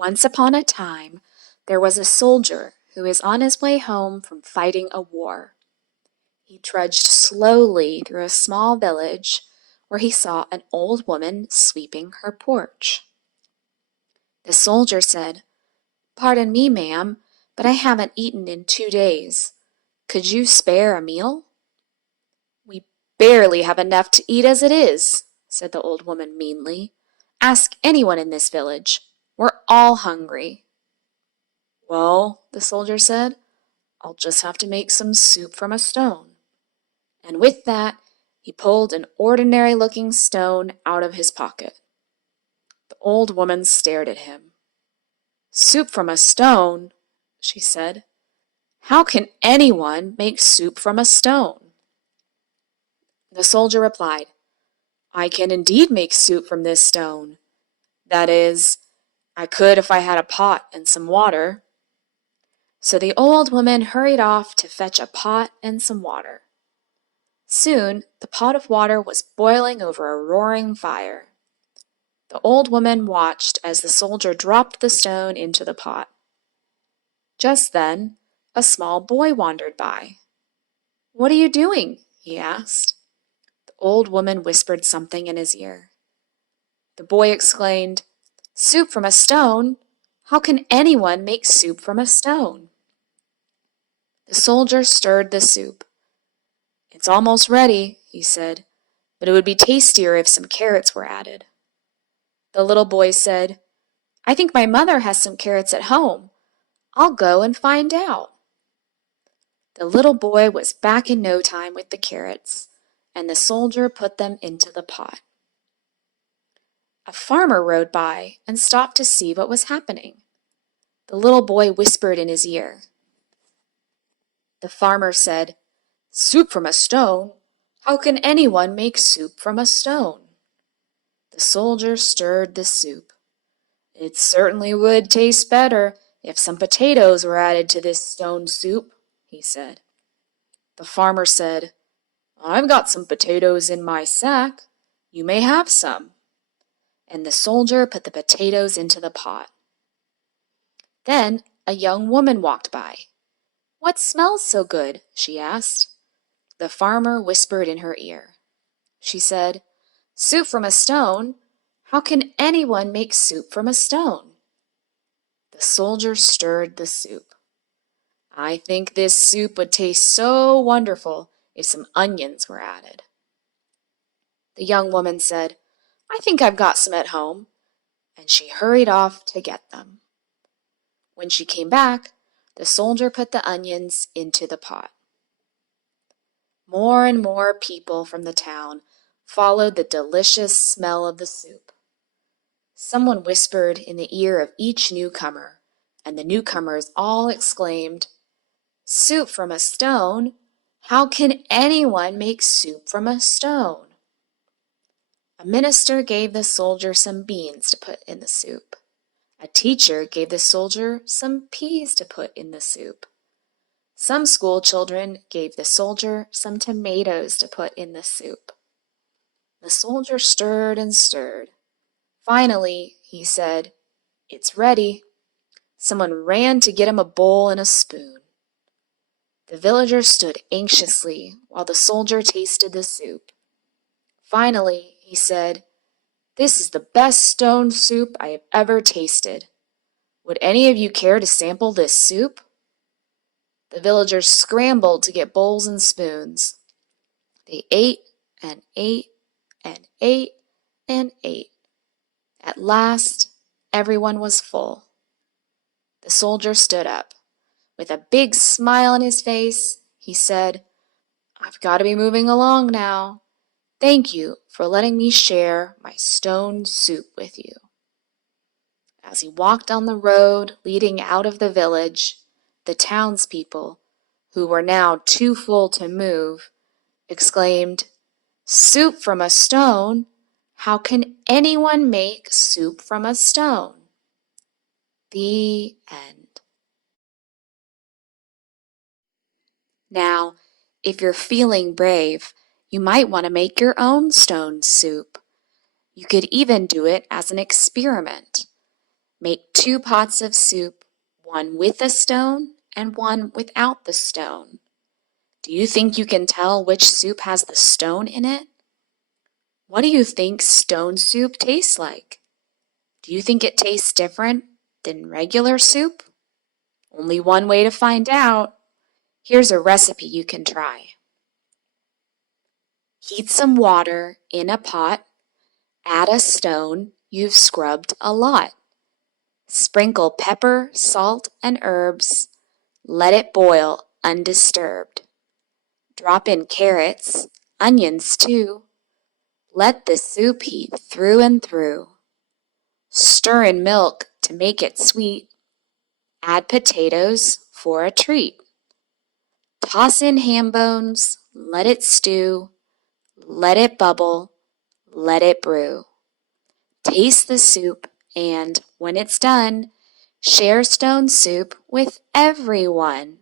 Once upon a time, there was a soldier who was on his way home from fighting a war. He trudged slowly through a small village where he saw an old woman sweeping her porch. The soldier said, "Pardon me, ma'am, but I haven't eaten in 2 days. Could you spare a meal?" "We barely have enough to eat as it is," said the old woman meanly. "Ask anyone in this village. We're all hungry." "Well," the soldier said, "I'll just have to make some soup from a stone." And with that, he pulled an ordinary-looking stone out of his pocket. The old woman stared at him. "Soup from a stone?" she said. "How can anyone make soup from a stone?" The soldier replied, "I can indeed make soup from this stone. That is, I could if I had a pot and some water." So the old woman hurried off to fetch a pot and some water. Soon the pot of water was boiling over a roaring fire. The old woman watched as the soldier dropped the stone into the pot. Just then, a small boy wandered by. "What are you doing?" he asked. The old woman whispered something in his ear. The boy exclaimed, "Soup from a stone? How can anyone make soup from a stone?" The soldier stirred the soup. "It's almost ready," he said, "but it would be tastier if some carrots were added." The little boy said, "I think my mother has some carrots at home. I'll go and find out." The little boy was back in no time with the carrots, and the soldier put them into the pot. A farmer rode by and stopped to see what was happening. The little boy whispered in his ear. The farmer said, "Soup from a stone? How can anyone make soup from a stone?" The soldier stirred the soup. "It certainly would taste better if some potatoes were added to this stone soup," he said. The farmer said, "I've got some potatoes in my sack. You may have some." And the soldier put the potatoes into the pot. Then a young woman walked by. "What smells so good?" she asked. The farmer whispered in her ear. She said, "Soup from a stone? How can anyone make soup from a stone?" The soldier stirred the soup. "I think this soup would taste so wonderful if some onions were added." The young woman said, "I think I've got some at home," and she hurried off to get them. When she came back, the soldier put the onions into the pot. More and more people from the town followed the delicious smell of the soup. Someone whispered in the ear of each newcomer, and the newcomers all exclaimed, "Soup from a stone? How can anyone make soup from a stone?" A minister gave the soldier some beans to put in the soup. A teacher gave the soldier some peas to put in the soup. Some school children gave the soldier some tomatoes to put in the soup. The soldier stirred and stirred. Finally, he said, "It's ready." Someone ran to get him a bowl and a spoon. The villager stood anxiously while the soldier tasted the soup. Finally, he said, "This is the best stone soup I have ever tasted. Would any of you care to sample this soup?" The villagers scrambled to get bowls and spoons. They ate and ate and ate and ate. At last, everyone was full. The soldier stood up. With a big smile on his face, he said, "I've got to be moving along now. Thank you for letting me share my stone soup with you." As he walked down the road leading out of the village, the townspeople, who were now too full to move, exclaimed, "Soup from a stone? How can anyone make soup from a stone?" The end. Now, if you're feeling brave, you might want to make your own stone soup. You could even do it as an experiment. Make 2 pots of soup, one with a stone and one without the stone. Do you think you can tell which soup has the stone in it? What do you think stone soup tastes like? Do you think it tastes different than regular soup? Only one way to find out. Here's a recipe you can try. Heat some water in a pot. Add a stone you've scrubbed a lot. Sprinkle pepper, salt, and herbs. Let it boil undisturbed. Drop in carrots, onions too. Let the soup heat through and through. Stir in milk to make it sweet. Add potatoes for a treat. Toss in ham bones, let it stew. Let it bubble, let it brew. Taste the soup, and when it's done, share stone soup with everyone.